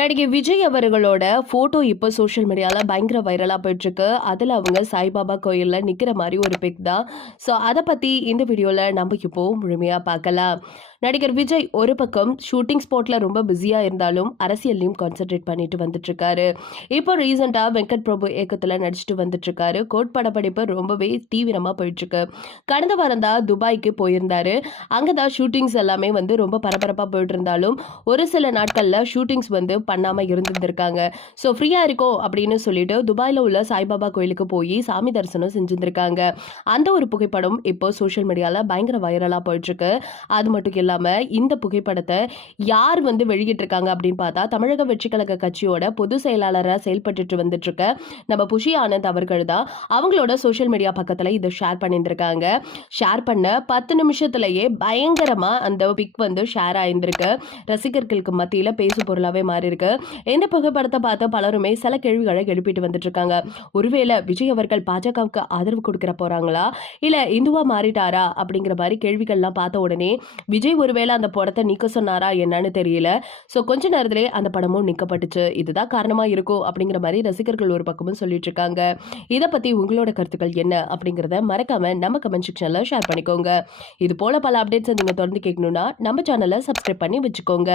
நடிகை விஜய் அவர்களோட ஃபோட்டோ இப்போ சோஷியல் மீடியாவில் பயங்கர வைரலாக போயிட்டுருக்கு. அதில் அவங்க சாய்பாபா கோயிலில் நிற்கிற மாதிரி ஒரு பிக் தான். ஸோ அதை பற்றி இந்த வீடியோவில் நம்ம இப்போ முழுமையாக பார்க்கலாம். நடிகர் விஜய் ஒரு பக்கம் ஷூட்டிங் ஸ்பாட்ல ரொம்ப பிஸியாக இருந்தாலும் அரசியல்லையும் கான்சென்ட்ரேட் பண்ணிட்டு வந்துட்டுருக்காரு. இப்போ ரீசெண்டாக வெங்கட் பிரபு இயக்கத்தில் வந்துட்டு வந்துட்டுருக்காரு. கோட் படப்படிப்பு ரொம்பவே தீவிரமாக போயிட்டுருக்கு. கடந்த வாரம் தான் துபாய்க்கு போயிருந்தாரு. அங்கே தான் ஷூட்டிங்ஸ் எல்லாமே வந்து ரொம்ப பரபரப்பாக போயிட்டு இருந்தாலும் ஒரு சில நாட்களில் ஷூட்டிங்ஸ் வந்து பண்ணாமல் இருந்திருந்திருக்காங்க. ஸோ ஃப்ரீயாக இருக்கோ அப்படின்னு சொல்லிட்டு துபாயில் உள்ள சாய்பாபா கோயிலுக்கு போய் சாமி தரிசனம் செஞ்சுருந்துருக்காங்க. அந்த ஒரு புகைப்படம் இப்போ சோஷியல் மீடியாவில் பயங்கர வைரலாக போயிட்டுருக்கு. அது மட்டும் இல்லாமல் இந்த புகைப்படத்தை யார் வந்து வெளியிட்டிருக்காங்க அப்படின்னு பார்த்தா தமிழக வெற்றிக்கழக கட்சியோட பொது செயலாளராக செயல்பட்டுட்டு வந்துட்டுருக்க நம்ம புஷி ஆனந்த் அவர்கள் தான். அவங்களோட சோஷியல் மீடியா பக்கத்தில் இதை ஷேர் பண்ணியிருந்திருக்காங்க. ஷேர் பண்ண பத்து நிமிஷத்துலயே பயங்கரமாக அந்த பிக் வந்து ஷேர் ஆயிருந்திருக்கு. ரசிகர்களுக்கு மத்தியில் பேசு பொருளாகவே மாறியிருக்கு. இந்த புகைப்படத்தை பார்த்து பலருமே சில கேள்விகளை எழுப்பிட்டு வந்துட்டு இருக்காங்க ஒருவேளை விஜய் அவர்கள் பாஜகவுக்கு ஆதரவு கொடுக்குற போகிறாங்களா இல்லை இந்துவா மாறிட்டாரா? அப்படிங்கிற மாதிரி கேள்விகள்லாம் பார்த்த உடனே விஜய் ஒருவேளை அந்த படத்தை நீக்க சொன்னாரா என்னன்னு தெரியல. ஸோ கொஞ்ச நேரத்திலே அந்த படமும் நிற்கப்பட்டுச்சு இதுதான் காரணமா இருக்கும் அப்படிங்கிற மாதிரி ரசிகர்கள் ஒரு பக்கமும் சொல்லிட்டு இருக்காங்க. இதை பத்தி உங்களோட கருத்துக்கள் என்ன அப்படிங்கிறத மறக்காம நம்ம கமெண்ட் செக்ஷன்ல ஷேர் பண்ணிக்கோங்க. இது போல பல அப்டேட்ஸ் நீங்க தொடர்ந்து கேட்கணும்னா நம்ம சேனலை சப்ஸ்கிரைப் பண்ணி வச்சுக்கோங்க.